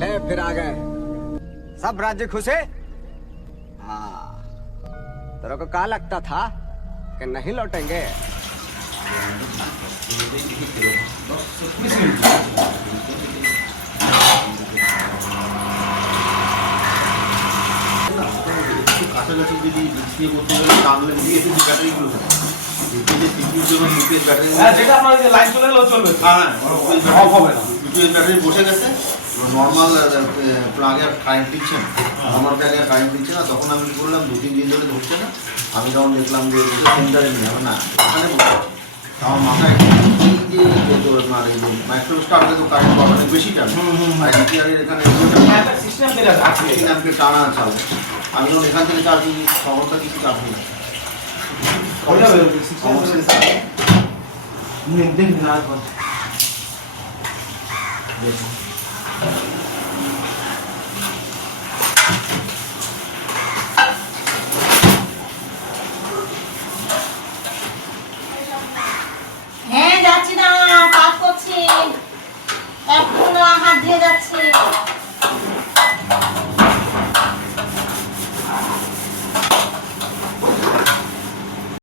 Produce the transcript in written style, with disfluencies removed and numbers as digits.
ले फिर आ गए सब राज्य खुश है। हाँ तेरे को क्या लगता था कि नहीं लौटेंगे? কাছাকাছি যদি দিয়ে করতে গেলে টানলে দিয়ে একটু ব্যাটারিগুলো সিপিউর জন্য ইউপিএস ব্যাটারি যেটা আপনার লাইন চলে গেলেও চলবে। হ্যাঁ অফ হবে না। ইউপিএস ব্যাটারি বসে গেছে, নর্মাল প্লাগে কারেন্ট দিচ্ছে না, নর্মাল প্লাগে কারেন্ট দিচ্ছে না। তখন আমি কী করলাম, 2-3 দিন ধরে ধরছে না। আমি তখন দেখলাম যে সেন্টারে নিয়ে না ওখানে বসে আমার মাথায় এই যে আপনার এই যে মাইক্রো স্টার্টে তো কারেন্ট অনেক বেশি টানে, আর এনটিআরের এখানে সিস্টেম অ্যাম্পের টানা চাল। আমি যখন এখান থেকে চার্জ দিই খবরটা কিছু চার্জ নেই। দেখুন